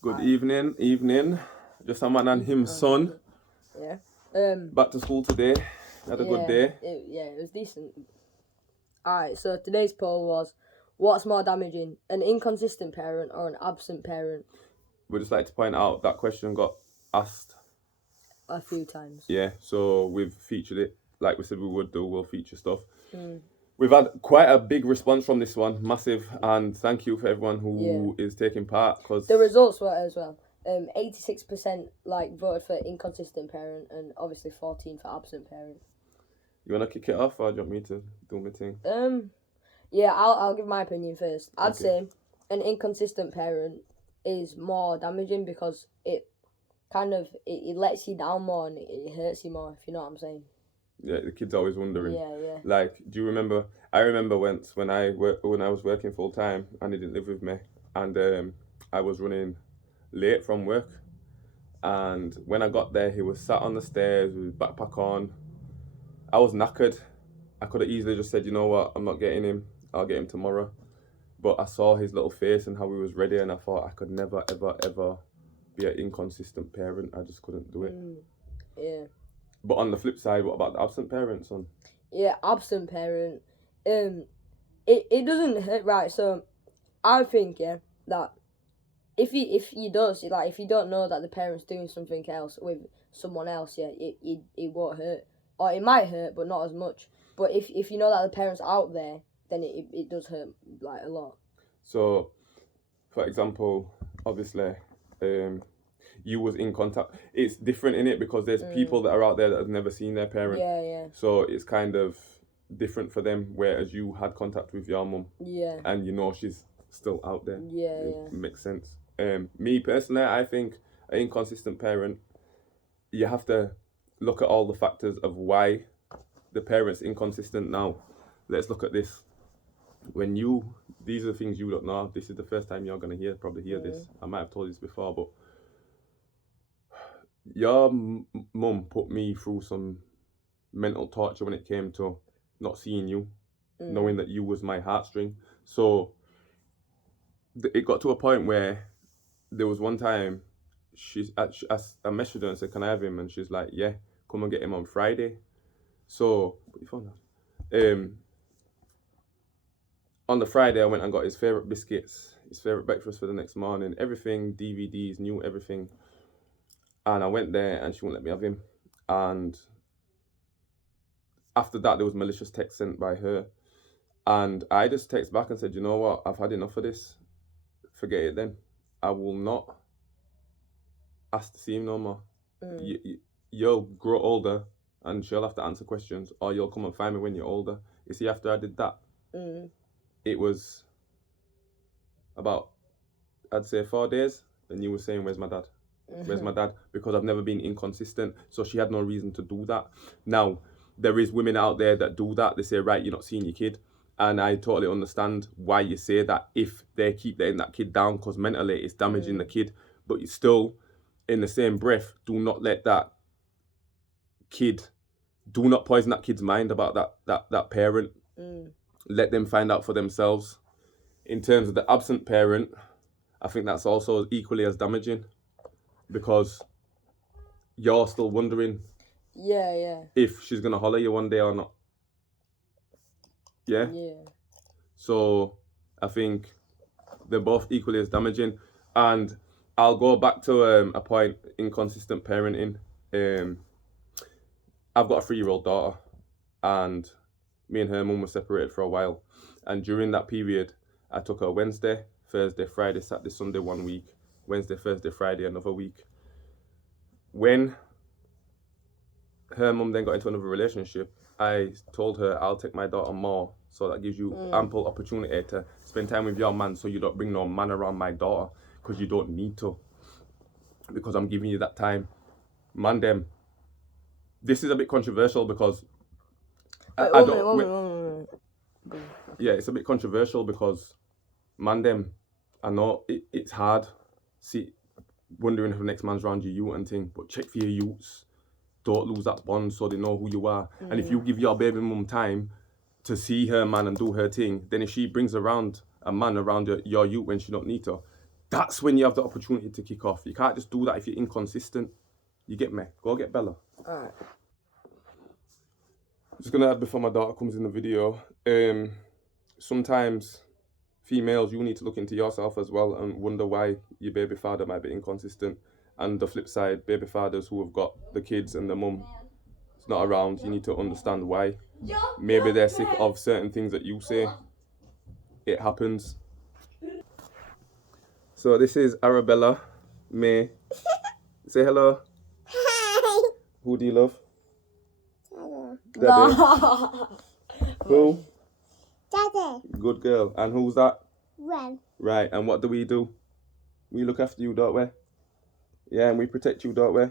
Good evening. Justamanandhisson. Yeah. Back to school today. Had a good day. It was decent. Alright, so today's poll was, what's more damaging, an inconsistent parent or an absent parent? We'd just like to point out that question got asked. A few times. Yeah, so we've featured it like we said we would do. We'll feature stuff. We've had quite a big response from this one, massive, and thank you for everyone who is taking part. Cause the results were as well. 86% voted for inconsistent parent, and obviously 14 for absent parent. You wanna kick it off, or do you want me to do my thing? Yeah, I'll give my opinion first. I'd say an inconsistent parent is more damaging because it kind of it lets you down more and it hurts you more, if you know what I'm saying. Yeah, the kid's always wondering. Yeah. Like, do you remember? I remember once when I was working full time and he didn't live with me, and I was running late from work, and when I got there, he was sat on the stairs with his backpack on. I was knackered. I could have easily just said, you know what, I'm not getting him. I'll get him tomorrow. But I saw his little face and how he was ready, and I thought I could never, ever be an inconsistent parent. I just couldn't do it. Yeah. But on the flip side, what about the absent parent, son? Yeah, absent parent. It doesn't hurt, right? So, I think that if you don't know that the parent's doing something else with someone else, it won't hurt, or it might hurt, but not as much. But if you know that the parent's out there, then it does hurt a lot. So, for example, obviously, you was in contact. It's different in it because there's people that are out there that have never seen their parent. Yeah. So it's kind of different for them, whereas you had contact with your mum. Yeah. And you know she's still out there. Yeah. It makes sense. Me personally, I think an inconsistent parent, you have to look at all the factors of why the parent's inconsistent. Now, let's look at this. These are the things you don't know. This is the first time you're gonna probably hear this. I might have told you this before, but your mum put me through some mental torture when it came to not seeing you, knowing that you was my heartstring. So it got to a point where there was one time I messaged her and said, can I have him? And she's like, yeah, come and get him on Friday. So put your phone down. On the Friday, I went and got his favourite biscuits, his favourite breakfast for the next morning, everything, DVDs, new everything. And I went there and she wouldn't let me have him. And after that, there was malicious text sent by her. And I just text back and said, you know what, I've had enough of this. Forget it then. I will not ask to see him no more. You'll grow older and she'll have to answer questions, or you'll come and find me when you're older. You see, after I did that, it was about, I'd say 4 days, and you were saying, where's my dad? Where's my dad? Because I've never been inconsistent. So she had no reason to do that. Now, there is women out there that do that. They say, right, you're not seeing your kid. And I totally understand why you say that if they keep letting that kid down, because mentally it's damaging the kid. But you still, in the same breath, do not let that kid, do not poison that kid's mind about that parent. Let them find out for themselves. In terms of the absent parent, I think that's also equally as damaging, because you're still wondering if she's going to holler you one day or not. Yeah? So I think they're both equally as damaging. And I'll go back to a point, inconsistent parenting. I've got a 3-year-old daughter, and me and her mum were separated for a while. And during that period, I took her Wednesday, Thursday, Friday, Saturday, Sunday 1 week, Wednesday, Thursday, Friday another week. When her mum then got into another relationship, I told her I'll take my daughter more, so that gives you ample opportunity to spend time with your man, so you don't bring no man around my daughter, because you don't need to, because I'm giving you that time. Man, them. This is a bit controversial because yeah, it's a bit controversial because, man, them, I know it's hard. See, wondering if the next man's around you and thing, but check for your youths. Don't lose that bond so they know who you are. And if you give your baby mum time to see her man and do her thing, then if she brings around a man around your youth when she don't need to, that's when you have the opportunity to kick off. You can't just do that if you're inconsistent. You get me? Go get Bella. Alright. Just gonna add before my daughter comes in the video. Sometimes females, you need to look into yourself as well and wonder why your baby father might be inconsistent. And the flip side, baby fathers who have got the kids and the mum is not around, you need to understand why. Maybe they're sick of certain things that you say. It happens. So this is Arabella, May. Say hello. Hi. Who do you love? Daddy. No. Who? Daddy. Good girl. And who's that? When? Right, and what do? We look after you, don't we? Yeah, and we protect you, don't we?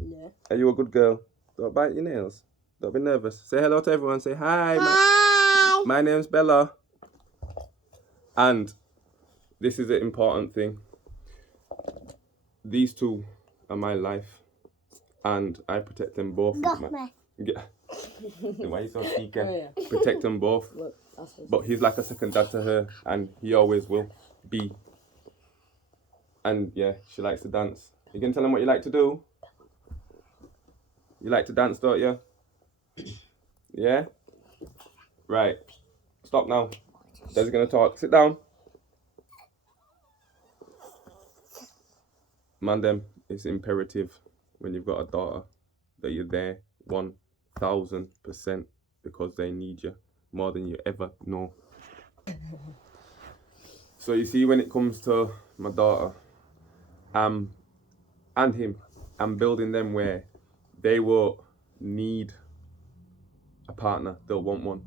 Yeah. Are you a good girl? Don't bite your nails. Don't be nervous. Say hello to everyone. Say hi. Hi. My name's Bella. And this is an important thing. These two are my life. And I protect them both. Got me. Yeah. Why are you so cheeky? Oh, yeah. Protect them both. Look, that's what But he's like a second dad to her, and he always will be. And yeah, she likes to dance. You can tell him what you like to do? You like to dance, don't you? Yeah? Right. Stop now. Dad's gonna talk. Sit down. Mandem, it's imperative when you've got a daughter that you're there 1000% because they need you more than you ever know. So you see, when it comes to my daughter, and him, I'm building them where they won't need a partner, they'll want one.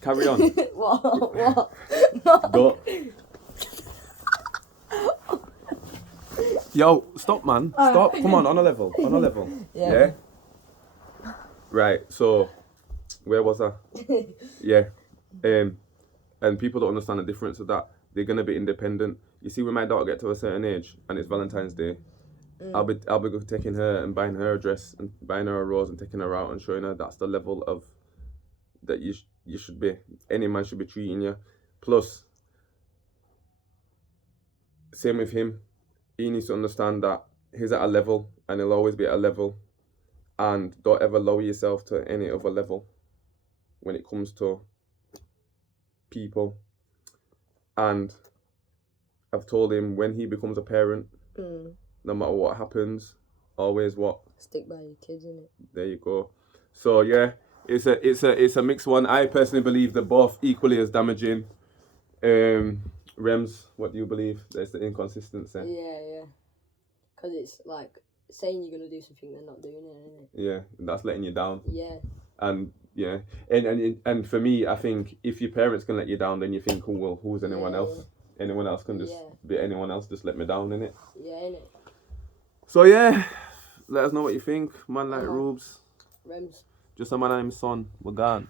Carry on. What? Go. Yo, stop, man. Stop. Come on a level. On a level. Yeah. Right, so where was I? Yeah. And people don't understand the difference of that. They're gonna be independent. You see, when my daughter gets to a certain age and it's Valentine's Day, I'll be taking her and buying her a dress and buying her a rose and taking her out and showing her that's the level of that you should be. Any man should be treating you. Plus, same with him. He needs to understand that he's at a level and he'll always be at a level, and don't ever lower yourself to any other level when it comes to people. And I've told him when he becomes a parent, no matter what happens, always what? Stick by your kids, innit? There you go. So yeah, it's a mixed one. I personally believe they're both equally as damaging. Rems, what do you believe? There's the inconsistency. Yeah. Because it's like saying you're going to do something, they're not doing it, innit? Yeah, that's letting you down. Yeah. And yeah, and for me, I think if your parents can let you down, then you think, oh well, who's anyone else? Yeah. Anyone else can just be anyone else, just let me down, innit? Yeah, innit? So yeah, let us know what you think. Man like Rubes. Rems. Justamanandhisson, we're gone.